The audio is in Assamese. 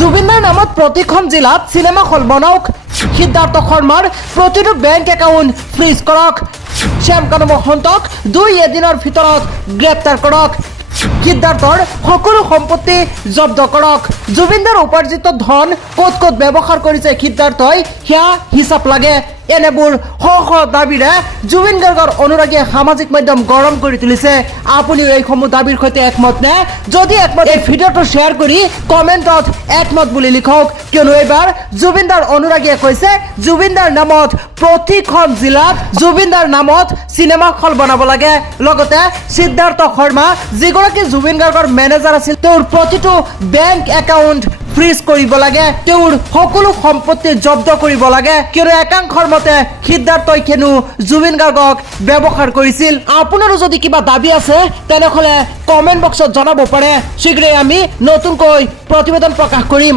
জুবিনদাৰ নামত প্ৰতিখন জিলাত চিনেমা হল বনাওক, সিদ্ধাৰ্থ শৰ্মাৰ প্ৰতিটো বেংক একাউণ্ট ফ্ৰিজ কৰক, শ্যামকানু মহন্তক 2 এদিনৰ ভিতৰত গ্ৰেপ্তাৰ কৰক, সিদ্ধাৰ্থৰ সকলো সম্পত্তি জব্দ কৰক, জুবিনদাৰ উপাৰ্জিত ধন ক'ত ক'ত ব্যৱহাৰ কৰিছে সিদ্ধাৰ্থই সেয়া হিচাপ লাগে। এনেবোৰ শ দাবীৰে জুবিন গাৰ্গৰ অনুৰাগীয়ে সামাজিক মাধ্যম গৰম কৰি তুলিছে। আপুনিও এইসমূহ দাবীৰ সৈতে একমত নে? যদি একমত এই ভিডিঅ'টো শ্বেয়াৰ কৰি কমেণ্টত একমত বুলি লিখক, কিয়নো এইবাৰ জুবিনদাৰ অনুৰাগীয়ে কৈছে জুবিনদাৰ নামত প্ৰতিখন জিলাত জুবিনদাৰ নামত চিনেমা হল বনাব লাগে। লগতে সিদ্ধাৰ্থ শৰ্মা যিগৰাকী জুবিন গাৰ্গৰ মেনেজাৰ আছিল তেওঁৰ প্ৰতিটো বেংক একাউণ্ট ফ্ৰিজ কৰিব লাগে, তেওঁৰ সকলো সম্পত্তি জব্দ কৰিব লাগে, কিয়নো একাংশৰ মতে সিদ্ধাৰ্থই হেনো জুবিন গাৰ্গক ব্যৱহাৰ কৰিছিল। আপোনাৰো যদি কিবা দাবী আছে তেনেহ'লে কমেণ্ট বক্সত জনাব পাৰে। শীঘ্ৰেই আমি নতুনকৈ প্ৰতিবেদন প্ৰকাশ কৰিম।